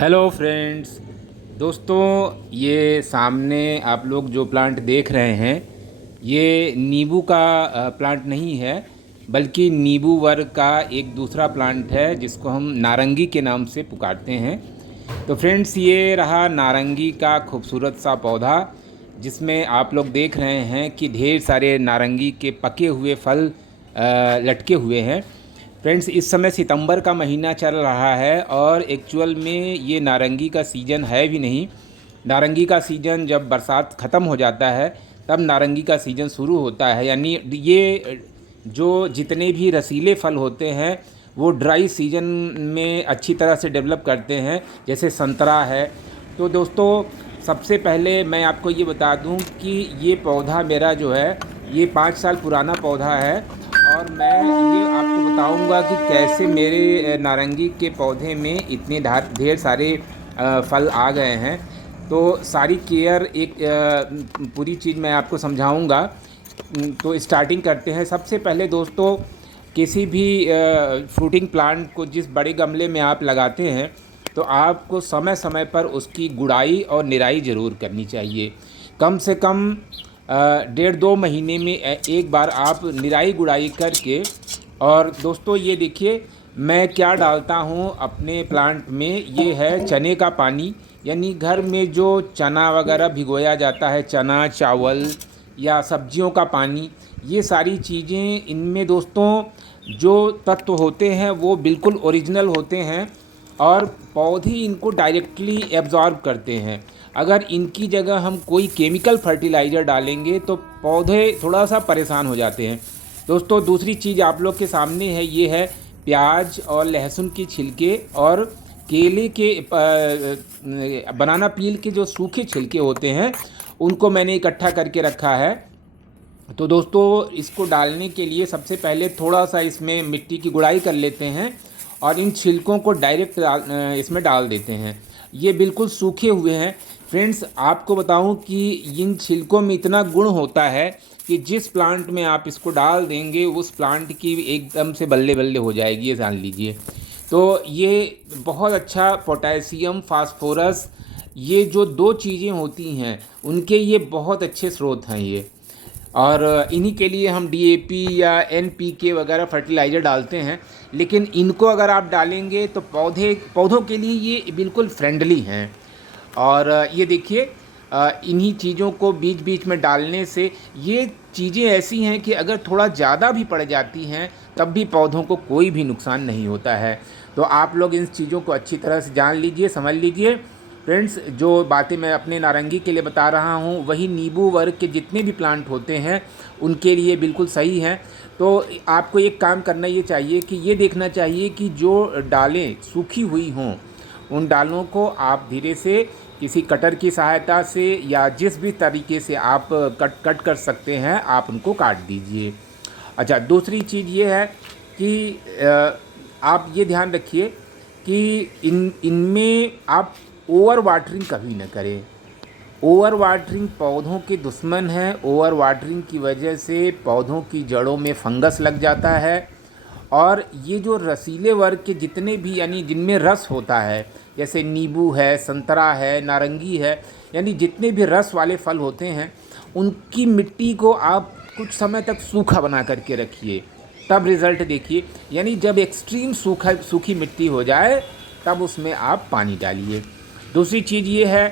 Hello friends. दोस्तों, ये सामने आप लोग जो प्लांट देख रहे हैं, ये नींबू का प्लांट नहीं है, बल्कि नींबू वर्ग का एक दूसरा प्लांट है जिसको हम नारंगी के नाम से पुकारते हैं। तो फ्रेंड्स, ये रहा नारंगी का खूबसूरत सा पौधा, जिसमें आप लोग देख रहे हैं कि ढेर सारे नारंगी के पके हुए फल लटके हुए हैं। फ्रेंड्स, इस समय सितंबर का महीना चल रहा है और एक्चुअल में ये नारंगी का सीज़न है भी नहीं। नारंगी का सीज़न जब बरसात ख़त्म हो जाता है तब नारंगी का सीज़न शुरू होता है। यानी ये जो जितने भी रसीले फल होते हैं वो ड्राई सीज़न में अच्छी तरह से डेवलप करते हैं, जैसे संतरा है। तो दोस्तों, सबसे पहले मैं आपको ये बता दूं कि ये पौधा मेरा जो है ये 5 साल पुराना पौधा है, और मैं ये आपको बताऊंगा कि कैसे मेरे नारंगी के पौधे में इतने ढेर सारे फल आ गए हैं। तो सारी केयर एक पूरी चीज़ मैं आपको समझाऊंगा। तो स्टार्टिंग करते हैं। सबसे पहले दोस्तों, किसी भी फ्रूटिंग प्लांट को जिस बड़े गमले में आप लगाते हैं तो आपको समय समय पर उसकी गुड़ाई और निराई ज़रूर करनी चाहिए। कम से कम 1.5-2 महीने में एक बार आप निराई गुड़ाई करके। और दोस्तों, ये देखिए मैं क्या डालता हूँ अपने प्लांट में। ये है चने का पानी, यानी घर में जो चना वगैरह भिगोया जाता है, चना चावल या सब्जियों का पानी, ये सारी चीज़ें इनमें दोस्तों जो तत्व होते हैं वो बिल्कुल ओरिजिनल होते हैं और पौधे इनको डायरेक्टली एब्जॉर्ब करते हैं। अगर इनकी जगह हम कोई केमिकल फर्टिलाइज़र डालेंगे तो पौधे थोड़ा सा परेशान हो जाते हैं। दोस्तों, दूसरी चीज़ आप लोग के सामने है, ये है प्याज और लहसुन के छिलके और केले के बनाना पील के जो सूखे छिलके होते हैं उनको मैंने इकट्ठा करके रखा है। तो दोस्तों, इसको डालने के लिए सबसे पहले थोड़ा सा इसमें मिट्टी की गुड़ाई कर लेते हैं और इन छिलकों को डायरेक्ट इसमें डाल देते हैं। ये बिल्कुल सूखे हुए हैं। फ्रेंड्स, आपको बताऊं कि इन छिलकों में इतना गुण होता है कि जिस प्लांट में आप इसको डाल देंगे उस प्लांट की एकदम से बल्ले बल्ले हो जाएगी, ये जान लीजिए। तो ये बहुत अच्छा पोटेशियम, फास्फोरस, ये जो दो चीज़ें होती हैं उनके ये बहुत अच्छे स्रोत हैं ये। और इन्हीं के लिए हम डीएपी या एनपीके वगैरह फर्टिलाइज़र डालते हैं। लेकिन इनको अगर आप डालेंगे तो पौधों के लिए ये बिल्कुल फ्रेंडली हैं। और ये देखिए, इन्हीं चीज़ों को बीच बीच में डालने से ये चीज़ें ऐसी हैं कि अगर थोड़ा ज़्यादा भी पड़ जाती हैं तब भी पौधों को कोई भी नुकसान नहीं होता है। तो आप लोग इन चीज़ों को अच्छी तरह से जान लीजिए, समझ लीजिए। फ्रेंड्स, जो बातें मैं अपने नारंगी के लिए बता रहा हूँ वही नींबू वर्ग के जितने भी प्लांट होते हैं उनके लिए बिल्कुल सही हैं। तो आपको एक काम करना ये चाहिए कि ये देखना चाहिए कि जो डालें सूखी हुई हों उन डालों को आप धीरे से किसी कटर की सहायता से या जिस भी तरीके से आप कट कर सकते हैं आप उनको काट दीजिए। अच्छा, दूसरी चीज़ ये है कि आप ये ध्यान रखिए कि इनमें आप ओवर वाटरिंग कभी न करें। ओवर वाटरिंग पौधों के दुश्मन है। ओवर वाटरिंग की वजह से पौधों की जड़ों में फंगस लग जाता है। और ये जो रसीले वर्ग के जितने भी, यानी जिनमें रस होता है, जैसे नींबू है, संतरा है, नारंगी है, यानी जितने भी रस वाले फल होते हैं उनकी मिट्टी को आप कुछ समय तक सूखा बना करके रखिए, तब रिज़ल्ट देखिए। यानी जब एक्सट्रीम सूखी मिट्टी हो जाए तब उसमें आप पानी डालिए। दूसरी चीज़ ये है,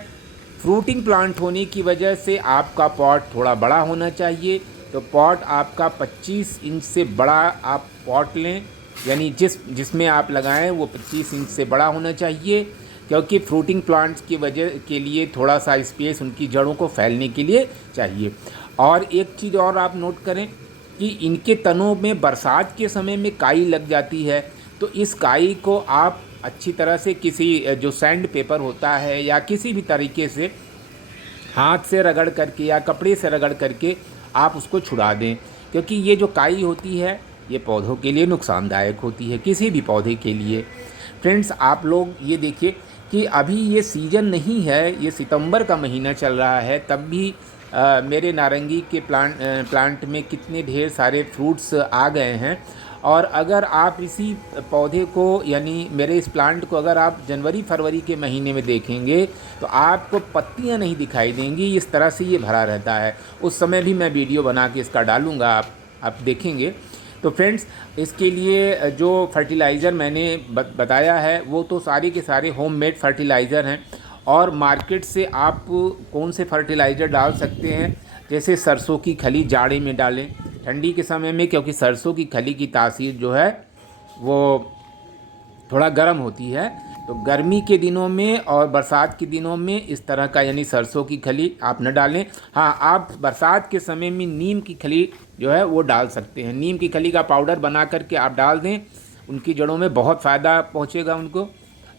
फ्रूटिंग प्लांट होने की वजह से आपका पॉट थोड़ा बड़ा होना चाहिए। तो पॉट आपका 25 इंच से बड़ा आप पॉट लें, यानी जिसमें आप लगाएं वो 25 इंच से बड़ा होना चाहिए, क्योंकि फ्रूटिंग प्लांट्स की वजह के लिए थोड़ा सा स्पेस उनकी जड़ों को फैलने के लिए चाहिए। और एक चीज़ और आप नोट करें कि इनके तनों में बरसात के समय में काई लग जाती है। तो इस काई को आप अच्छी तरह से किसी जो सैंड पेपर होता है या किसी भी तरीके से हाथ से रगड़ करके या कपड़े से रगड़ करके आप उसको छुड़ा दें, क्योंकि ये जो काई होती है ये पौधों के लिए नुकसानदायक होती है, किसी भी पौधे के लिए। फ्रेंड्स, आप लोग ये देखिए कि अभी ये सीज़न नहीं है, ये सितंबर का महीना चल रहा है, तब भी मेरे नारंगी के प्लांट में कितने ढेर सारे फ्रूट्स आ गए हैं। और अगर आप इसी पौधे को यानी मेरे इस प्लांट को अगर आप जनवरी फरवरी के महीने में देखेंगे तो आपको पत्तियां नहीं दिखाई देंगी, इस तरह से ये भरा रहता है। उस समय भी मैं वीडियो बना के इसका डालूँगा, आप देखेंगे। तो फ्रेंड्स, इसके लिए जो फर्टिलाइज़र मैंने बताया है वो तो सारे के सारे होममेड फर्टिलाइज़र हैं। और मार्केट से आप कौन से फर्टिलाइज़र डाल सकते हैं, जैसे सरसों की खली जाड़े में डालें, ठंडी के समय में, क्योंकि सरसों की खली की तासीर जो है वो थोड़ा गर्म होती है। तो गर्मी के दिनों में और बरसात के दिनों में इस तरह का यानी सरसों की खली आप न डालें। हाँ, आप बरसात के समय में नीम की खली जो है वो डाल सकते हैं। नीम की खली का पाउडर बना करके आप डाल दें, उनकी जड़ों में बहुत फ़ायदा पहुँचेगा उनको।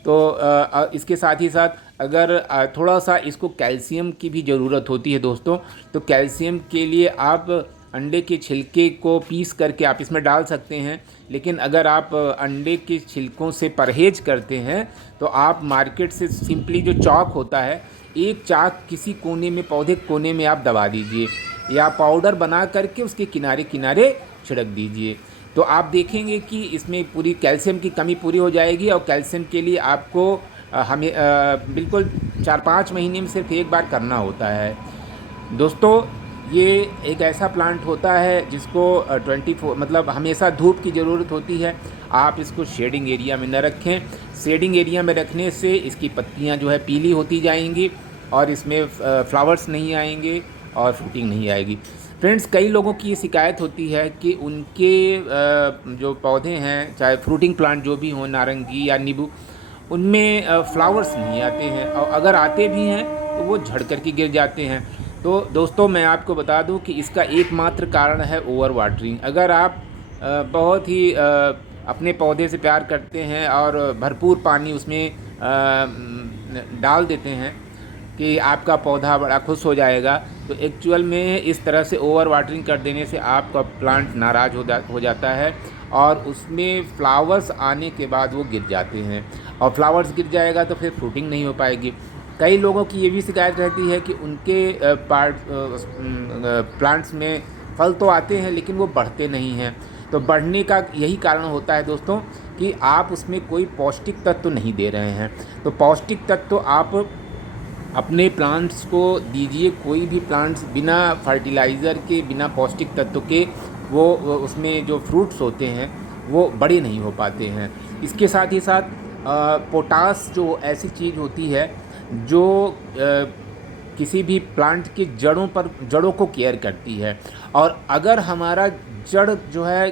तो इसके साथ ही साथ अगर थोड़ा सा इसको कैल्शियम की भी ज़रूरत होती है दोस्तों, तो कैल्शियम के लिए आप अंडे के छिलके को पीस करके आप इसमें डाल सकते हैं। लेकिन अगर आप अंडे के छिलकों से परहेज करते हैं तो आप मार्केट से सिंपली जो चाक होता है, एक चाक किसी कोने में, पौधे के कोने में आप दबा दीजिए या पाउडर बना करके उसके किनारे किनारे छिड़क दीजिए। तो आप देखेंगे कि इसमें पूरी कैल्शियम की कमी पूरी हो जाएगी। और कैल्शियम के लिए आपको हमें बिल्कुल 4-5 महीने में सिर्फ एक बार करना होता है दोस्तों। ये एक ऐसा प्लांट होता है जिसको 24 मतलब हमेशा धूप की ज़रूरत होती है। आप इसको शेडिंग एरिया में न रखें। शेडिंग एरिया में रखने से इसकी पत्तियां जो है पीली होती जाएंगी और इसमें फ्लावर्स नहीं आएंगे और फ्रूटिंग नहीं आएगी। फ्रेंड्स, कई लोगों की ये शिकायत होती है कि उनके जो पौधे हैं, चाहे फ्रूटिंग प्लांट जो भी हों, नारंगी या नींबू, उनमें फ्लावर्स नहीं आते हैं, और अगर आते भी हैं तो वो झड़ कर के गिर जाते हैं। तो दोस्तों, मैं आपको बता दूं कि इसका एकमात्र कारण है ओवर वाटरिंग। अगर आप बहुत ही अपने पौधे से प्यार करते हैं और भरपूर पानी उसमें डाल देते हैं कि आपका पौधा बड़ा खुश हो जाएगा, तो एक्चुअल में इस तरह से ओवर वाटरिंग कर देने से आपका प्लांट नाराज़ हो जाता है और उसमें फ्लावर्स आने के बाद वो गिर जाते हैं, और फ्लावर्स गिर जाएगा तो फिर फ्रूटिंग नहीं हो पाएगी। कई लोगों की ये भी शिकायत रहती है कि उनके प्लांट्स में फल तो आते हैं लेकिन वो बढ़ते नहीं हैं। तो बढ़ने का यही कारण होता है दोस्तों कि आप उसमें कोई पौष्टिक तत्व नहीं दे रहे हैं। तो पौष्टिक तत्व आप अपने प्लांट्स को दीजिए। कोई भी प्लांट्स बिना फर्टिलाइज़र के, बिना पौष्टिक तत्व के, वो उसमें जो फ्रूट्स होते हैं वो बड़े नहीं हो पाते हैं। इसके साथ ही साथ पोटास जो ऐसी चीज़ होती है जो किसी भी प्लांट की जड़ों को केयर करती है, और अगर हमारा जड़ जो है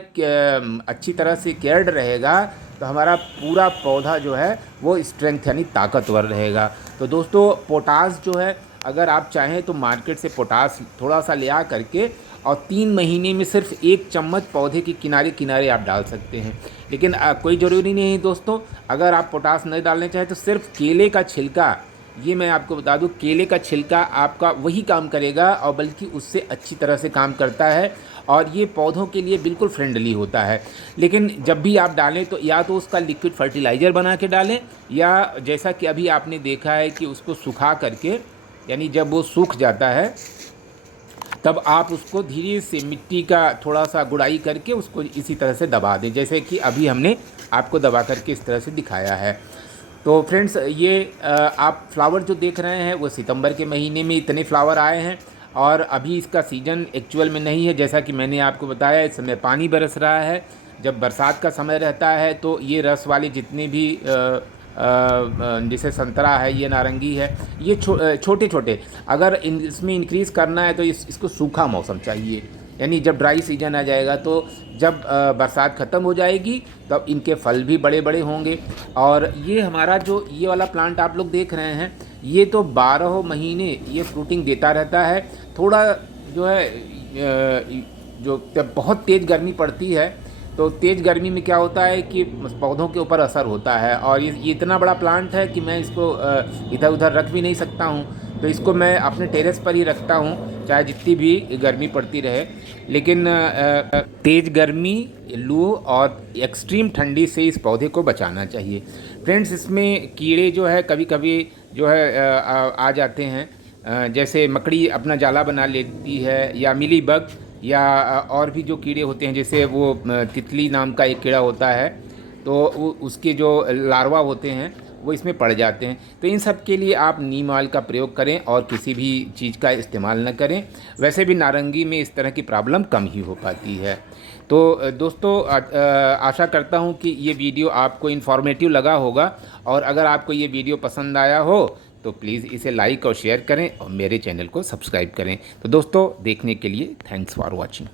अच्छी तरह से केयर्ड रहेगा तो हमारा पूरा पौधा जो है वो स्ट्रेंथ यानी ताकतवर रहेगा। तो दोस्तों, पोटास जो है, अगर आप चाहें तो मार्केट से पोटास थोड़ा सा ले आ करके और 3 महीने में सिर्फ 1 चम्मच पौधे के किनारे किनारे आप डाल सकते हैं। लेकिन कोई ज़रूरी नहीं है दोस्तों। अगर आप पोटास नहीं डालना चाहें तो सिर्फ केले का छिलका, ये मैं आपको बता दूं, केले का छिलका आपका वही काम करेगा और बल्कि उससे अच्छी तरह से काम करता है, और ये पौधों के लिए बिल्कुल फ्रेंडली होता है। लेकिन जब भी आप डालें तो या तो उसका लिक्विड फर्टिलाइज़र बना के डालें, या जैसा कि अभी आपने देखा है कि उसको सुखा करके, यानी जब वो सूख जाता है तब आप उसको धीरे से मिट्टी का थोड़ा सा गुड़ाई करके उसको इसी तरह से दबा दें, जैसे कि अभी हमने आपको दबा करके इस तरह से दिखाया है। तो फ्रेंड्स, ये आप फ्लावर जो देख रहे हैं वो सितंबर के महीने में इतने फ्लावर आए हैं, और अभी इसका सीज़न एक्चुअल में नहीं है। जैसा कि मैंने आपको बताया, इस समय पानी बरस रहा है। जब बरसात का समय रहता है तो ये रस वाले जितने भी जैसे संतरा है, ये नारंगी है, ये छोटे छोटे, अगर इसमें इंक्रीज़ करना है तो इसको सूखा मौसम चाहिए। यानी जब ड्राई सीजन आ जाएगा, तो जब बरसात ख़त्म हो जाएगी तब इनके फल भी बड़े बड़े होंगे। और ये हमारा जो ये वाला प्लांट आप लोग देख रहे हैं, ये तो 12 महीने ये फ्रूटिंग देता रहता है। थोड़ा जो है जो बहुत तेज़ गर्मी पड़ती है, तो तेज़ गर्मी में क्या होता है कि पौधों के ऊपर असर होता है, और ये इतना बड़ा प्लांट है कि मैं इसको इधर उधर रख भी नहीं सकता हूँ। तो इसको मैं अपने टेरेस पर ही रखता हूँ, चाहे जितनी भी गर्मी पड़ती रहे। लेकिन तेज़ गर्मी, लू और एक्सट्रीम ठंडी से इस पौधे को बचाना चाहिए। फ्रेंड्स, इसमें कीड़े जो है कभी कभी जो है आ जाते हैं, जैसे मकड़ी अपना जाला बना लेती है, या मिली बग, या और भी जो कीड़े होते हैं, जैसे वो तितली नाम का एक कीड़ा होता है, तो उसके जो लार्वा होते हैं वो इसमें पड़ जाते हैं। तो इन सब के लिए आप नीम ऑयल का प्रयोग करें और किसी भी चीज़ का इस्तेमाल न करें। वैसे भी नारंगी में इस तरह की प्रॉब्लम कम ही हो पाती है। तो दोस्तों, आशा करता हूँ कि ये वीडियो आपको इन्फॉर्मेटिव लगा होगा, और अगर आपको ये वीडियो पसंद आया हो तो प्लीज़ इसे लाइक और शेयर करें और मेरे चैनल को सब्सक्राइब करें। तो दोस्तों, देखने के लिए थैंक्स फॉर वॉचिंग।